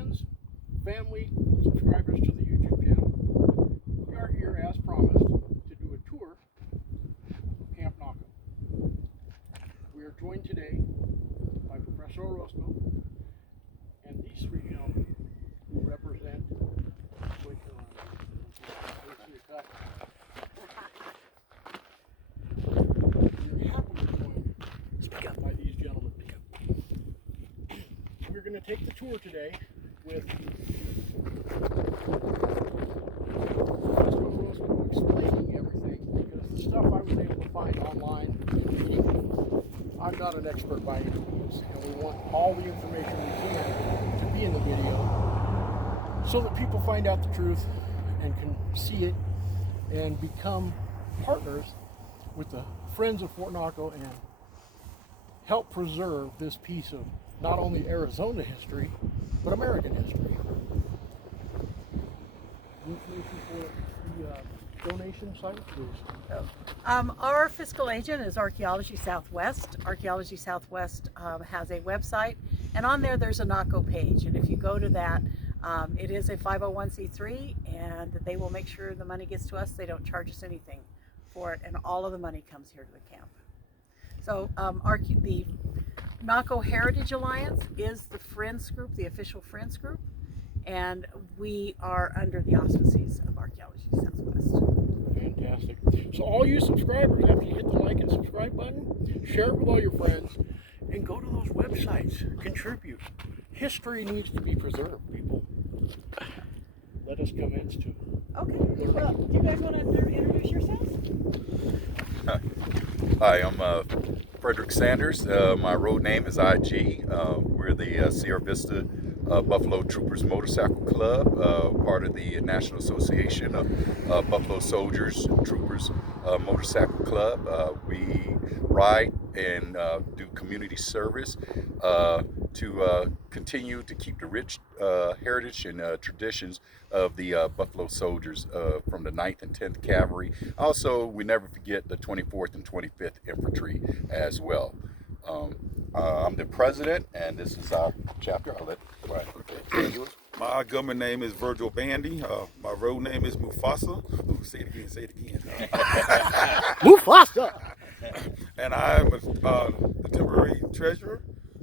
friends, family, subscribers to the YouTube channel. We are here, as promised, to do a tour of Camp Naco. We are joined today by Professor Orozco and these three gentlemen who represent we're happily joined by these gentlemen. We're going to take the tour today with Professor Orozco explaining everything, because the stuff I was able to find online, I'm not an expert by any means, and we want all the information we can to be in the video so that people find out the truth and can see it and become partners with the Friends of Fort Naco and help preserve this piece of not only Arizona history, but American history. Information for the donation site, please. Our fiscal agent is Archaeology Southwest. Archaeology Southwest has a website, and on there's a NACO page, and if you go to that, it is a 501c3, and they will make sure the money gets to us. They don't charge us anything for it, and all of the money comes here to the camp. So the Naco Heritage Alliance is the Friends group, the official Friends group, and we are under the auspices of Archaeology Southwest. Fantastic. So all you subscribers, after you hit the like and subscribe button, share it with all your friends, and go to those websites, contribute. History needs to be preserved, people. Let us commence to. Okay, well, do you guys want to introduce yourselves? Hi, I'm Frederick Sanders. My road name is IG. We're the Sierra Vista Buffalo Troopers Motorcycle Club, part of the National Association of Buffalo Soldiers and Troopers Motorcycle Club. We ride and do community service to continue to keep the rich heritage and traditions of the Buffalo Soldiers from the 9th and 10th Cavalry. Also, we never forget the 24th and 25th Infantry as well. I'm the president, and this is our chapter. I'll let My government name is Virgil Bandy. My road name is Mufasa. Ooh, say it again. Mufasa! And I'm the temporary treasurer,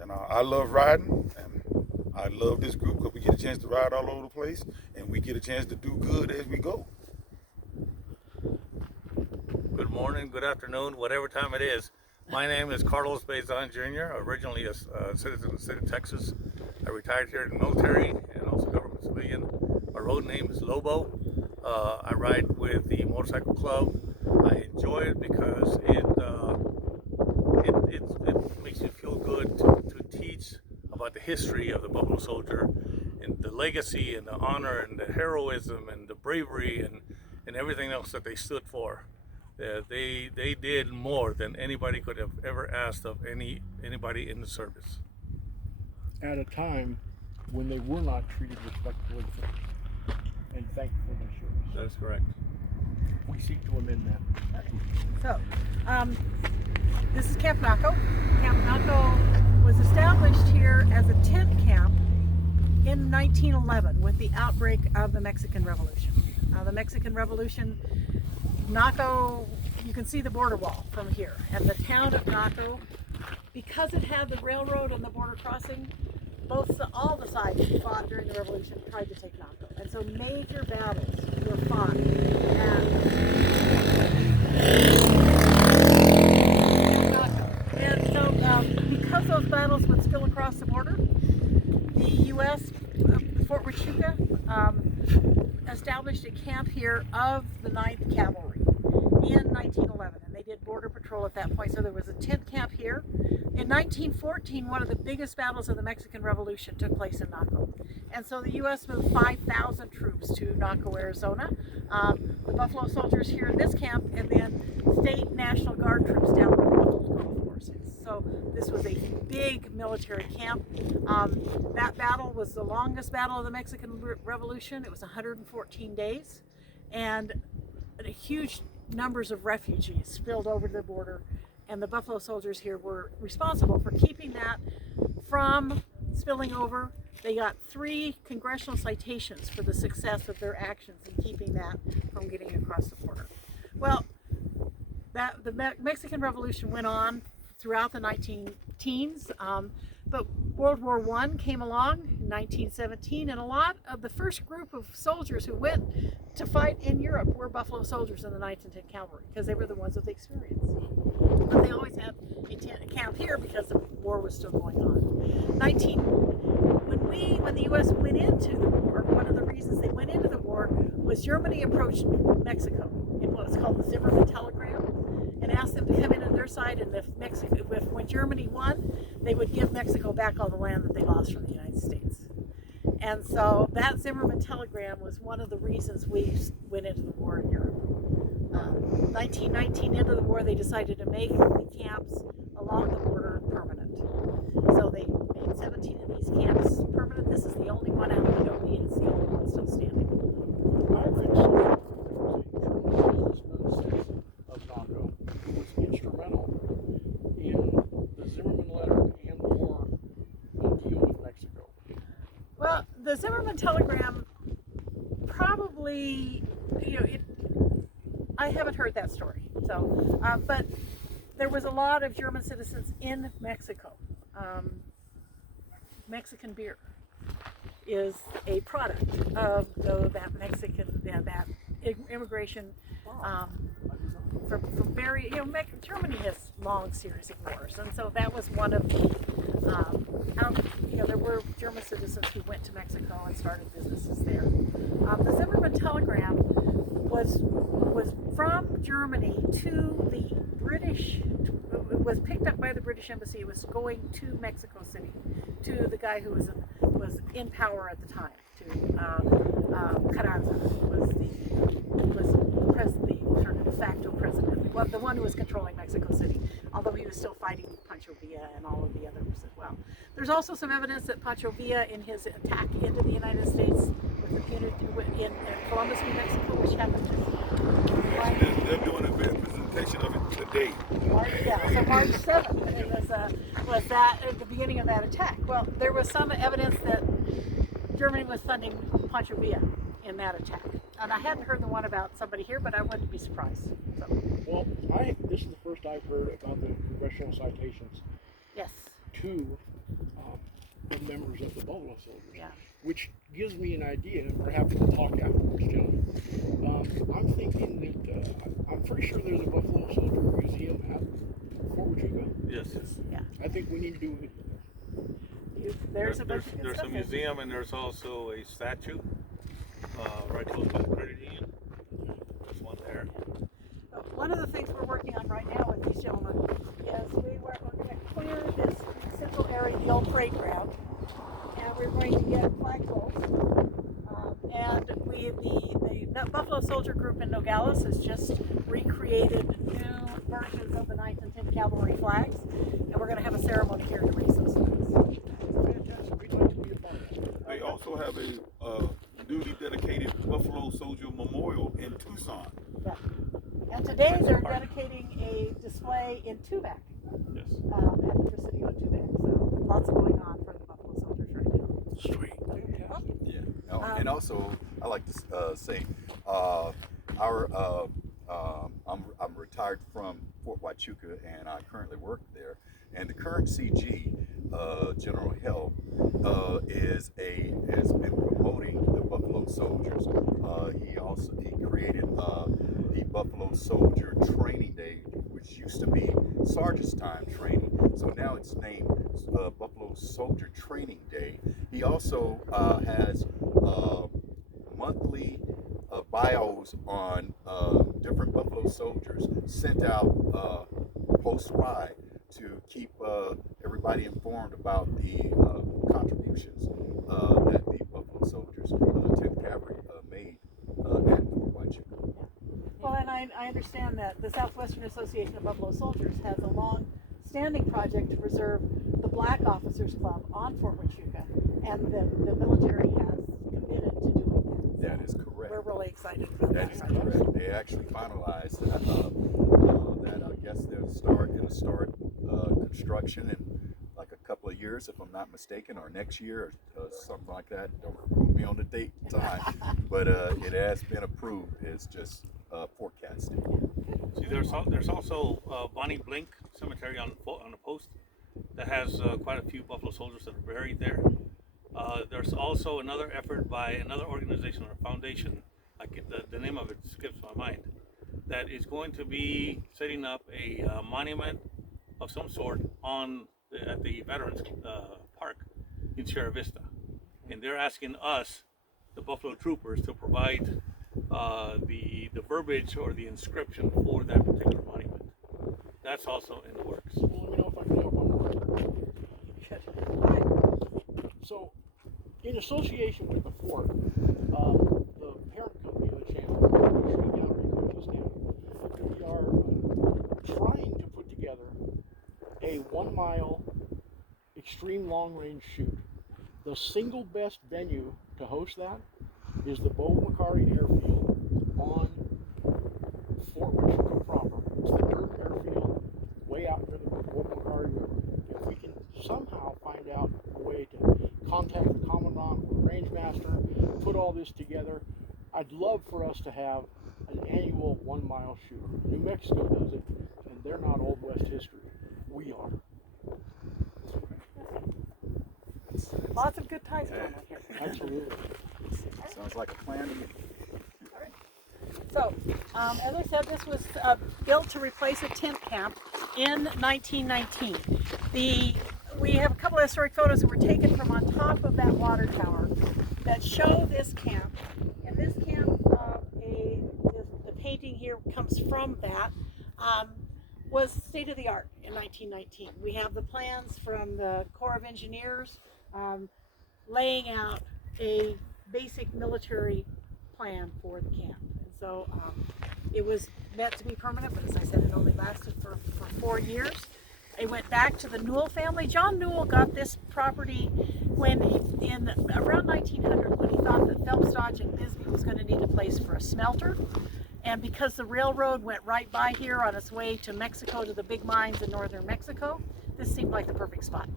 and I love riding, and I love this group because we get a chance to ride all over the place, and we get a chance to do good as we go. Good morning, good afternoon, whatever time it is. My name is Carlos Bezon Jr., originally a citizen of the state of Texas. I retired here in the military and also government civilian. My road name is Lobo. I ride with the motorcycle club. I enjoy it because it makes you feel good to teach about the history of the Buffalo Soldier and the legacy and the honor and the heroism and the bravery and everything else that they stood for. They did more than anybody could have ever asked of anybody in the service. At a time when they were not treated respectfully and thanked for their service. That's correct. We seek to amend that. So, this is Camp Naco. Camp Naco was established here as a tent camp in 1911 with the outbreak of the Mexican Revolution. The Mexican Revolution, Naco, you can see the border wall from here, and the town of Naco, because it had the railroad and the border crossing, all the sides who fought during the revolution tried to take Naco, and so major battles were fought at Naco. And so because those battles would spill across the border, the U.S. Fort Huachuca established a camp here of the 9th Cavalry in 1911, and they did border patrol at that point. So there was a tent camp here. In 1914, one of the biggest battles of the Mexican Revolution took place in Naco, and so the U.S. moved 5,000 troops to Naco, Arizona. The Buffalo Soldiers here in this camp, and then state National Guard troops down with the Buffalo Golf Courses. So this was a big military camp. That battle was the longest battle of the Mexican Revolution. It was 114 days, and huge numbers of refugees spilled over the border, and the Buffalo Soldiers here were responsible for keeping that from spilling over They got 3 congressional citations for the success of their actions in keeping that from getting across the border. Well, the Mexican Revolution went on throughout the 19 teens, but World War I came along in 1917, and a lot of the first group of soldiers who went to fight in Europe were Buffalo Soldiers in the 9th and 10th Cavalry, because they were the ones with the experience. But they always had a camp here because the war was still going on. When the U.S. went into the war, one of the reasons they went into the war was Germany approached Mexico in what was called the Zimmerman Telegram and asked them to come in on their side, and when Germany won, they would give Mexico back all the land that they lost from the United States. And so that Zimmerman Telegram was one of the reasons we went into the war in Europe. 1919, into the war, they decided to make the camps along the border permanent. So they made 17 of these camps permanent. This is the only one out in Adobe, and it's the only one still standing. I read somewhere that there was a German businessman of Naco who was instrumental in the Zimmerman letter and or the deal with Mexico. Well, the Zimmerman Telegram probably, I haven't heard that story. So, but there was a lot of German citizens in Mexico. Mexican beer is a product of that immigration from very, Germany has long series of wars, and so that was one of the, there were German citizens who went to Mexico and started businesses there. The Zimmerman Telegram was from Germany to the British. It was picked up by the British Embassy. It was going to Mexico City, to the guy who was in power at the time. To Carranza was the sort of de facto president, the one who was controlling Mexico City, although he was still fighting Pancho Villa and all of the others as well. There's also some evidence that Pancho Villa, in his attack into the United States in Columbus, New Mexico, which happened They're doing a representation of it today. So March 7th was that at the beginning of that attack. Well, there was some evidence that Germany was funding Pancho Villa in that attack. And I hadn't heard the one about somebody here, but I wouldn't be surprised. So. Well, this is the first I've heard about the congressional citations Yes. to the members of the Buffalo Soldiers, Yeah. which gives me an idea, and perhaps we'll talk afterwards, gentlemen. I'm thinking that I'm pretty sure there's a Buffalo Soldier museum at Fort Huachuca. Yes. Yeah. I think we need to do a video there. There's a bunch of good There's stuff a there. museum, and there's also a statue right close to the credit union. There's one there. One of the things we're working on right now with these gentlemen is we're going to clear this central area, the old parade ground, and we're going to get flagpoles. And the Buffalo Soldier Group in Nogales has just recreated new versions of the 9th and 10th Cavalry flags, and we're going to have a ceremony here to raise those flags. Fantastic. We'd like to be a part of that. They also have a duty dedicated Buffalo Soldier Memorial in Tucson. Yeah. And today they're dedicating a display in Tubac, Yes. at the Presidio Tubac. So lots going on for the Buffalo Soldiers right now. Sweet. Fantastic. Yeah. And also, I like to say, I'm retired from Fort Huachuca, and I currently work there. And the current CG, General Hill, has been promoting the Buffalo Soldiers. He created the Buffalo Soldier Training Day, which used to be Sergeant's Time Training. So now it's named Buffalo Soldier Training Day. He also has monthly bios on different Buffalo Soldiers sent out post-ride to keep everybody informed about the contributions that the Buffalo Soldiers, 10th Cavalry, made at Fort Huachuca. Well, and I understand that the Southwestern Association of Buffalo Soldiers has a long-standing project to preserve the Black Officers Club on Fort Huachuca, and the military has committed to doing that. That is correct. We're really excited about that. That is project. correct. They actually finalized that. I guess it'll start construction in like a couple of years, if I'm not mistaken, or next year, or something like that. Don't quote me on the date and time, but it has been approved. It's just forecasting. See, there's also Bonnie Blink Cemetery on the post that has quite a few Buffalo soldiers that are buried there. There's also another effort by another organization or foundation, the name of it skips my mind, that is going to be setting up a monument of some sort at the Veterans Park in Sierra Vista. And they're asking us, the Buffalo Troopers, to provide the verbiage or the inscription for that particular monument. That's also in the works. Well, let me know if I can help on the So, in association with the fort, the parent company of the channel, Extreme Gallery Coaches County, we are trying to put together a 1 mile extreme long range shoot. The single best venue to host that is the Bo McCarty Airfield on Fort Wichita proper. It's the dirt airfield way out near the Bo McCarty River. If we can somehow find out a way to contact the commandant or the range master, put all this together, I'd love for us to have an annual 1 mile shoot. New Mexico does it, and they're not Old West history. We are. Lots of good ties going on here. Absolutely. Sounds like a plan to me. So, as I said, this was built to replace a tent camp in 1919. We have a couple of historic photos that were taken from on top of that water tower that show this camp. And this camp, the painting here comes from that, was state of the art in 1919. We have the plans from the Corps of Engineers laying out a basic military plan for the camp. And so it was meant to be permanent, but as I said, it only lasted for 4 years. It went back to the Newell family. John Newell got this property when in around 1900, when he thought that Phelps Dodge and Bisbee was going to need a place for a smelter. And because the railroad went right by here on its way to Mexico, to the big mines in northern Mexico, this seemed like the perfect spot.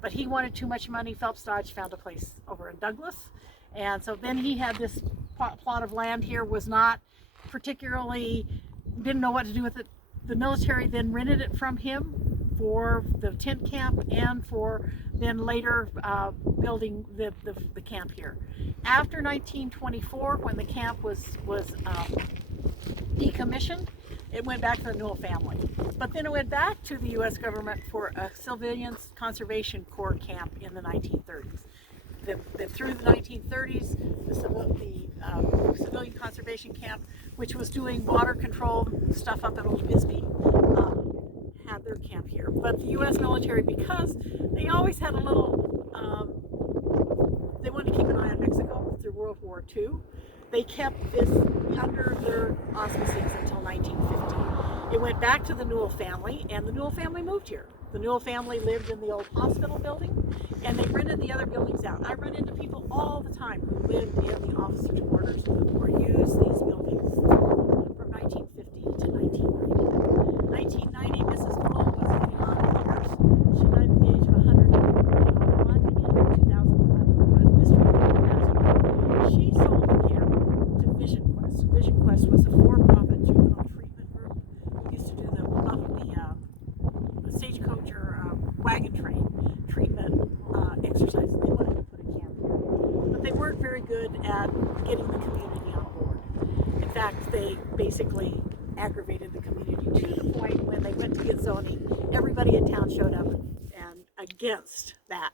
But he wanted too much money. Phelps Dodge found a place over in Douglas. And so then he had this plot of land here, was not particularly, didn't know what to do with it. The military then rented it from him for the tent camp and for then later building the camp here. After 1924, when the camp was decommissioned, it went back to the Newell family. But then it went back to the U.S. government for a Civilian Conservation Corps camp in the 1930s. Through the 1930s, the Civilian Conservation Camp, which was doing water control stuff up in Old Bisbee, had their camp here. But the U.S. military, because they always had a little, they wanted to keep an eye on Mexico through World War II, they kept this under their auspices until 1950. It went back to the Newell family, and the Newell family moved here. The Newell family lived in the old hospital building, and they rented the other buildings out. I run into people all the time who lived in the officers' quarters or used these buildings from 1950 to 1990. 1990, Mrs. Newell was getting on in years. She died at the age of 101 in 2011. But Mr. Newell passed away. She sold the camp to Vision Quest. Vision Quest was a for-profit juvenile treatment group. We used to do the stagecoach or wagon train treatment exercises. They wanted to put a camp here, but they weren't very good at getting the community on board. In fact, they basically aggravated the community to the point when they went to get zoning, everybody in town showed up and against that.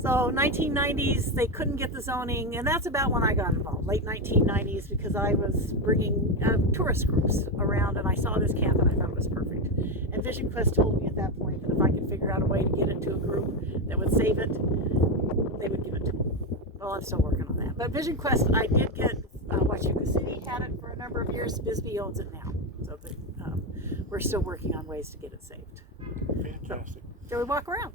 So 1990s, they couldn't get the zoning, and that's about when I got involved, late 1990s, because I was bringing tourist groups around, and I saw this camp, and I thought it was perfect. And Vision Quest told me at that point that if I could figure out a way to get it to a group that would save it, they would give it to me. Well, I'm still working on that. But Vision Quest, I did get, S.G.O.C.C had it for a number of years. Bisbee owns it now. So we're still working on ways to get it saved. Fantastic. So we walk around.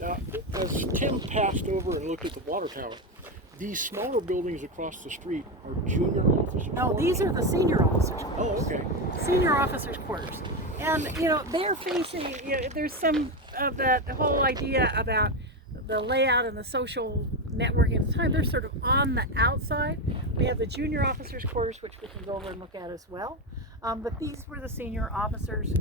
Now, as Tim passed over and looked at the water tower, these smaller buildings across the street are junior officers' No, quarters? these are the senior officers' quarters. Oh, okay. Senior officers' quarters. And you know, they're facing, you know, there's some of that whole idea about the layout and the social networking at the time. They're sort of on the outside. We have the junior officers quarters, which we can go over and look at as well. But these were the senior officers.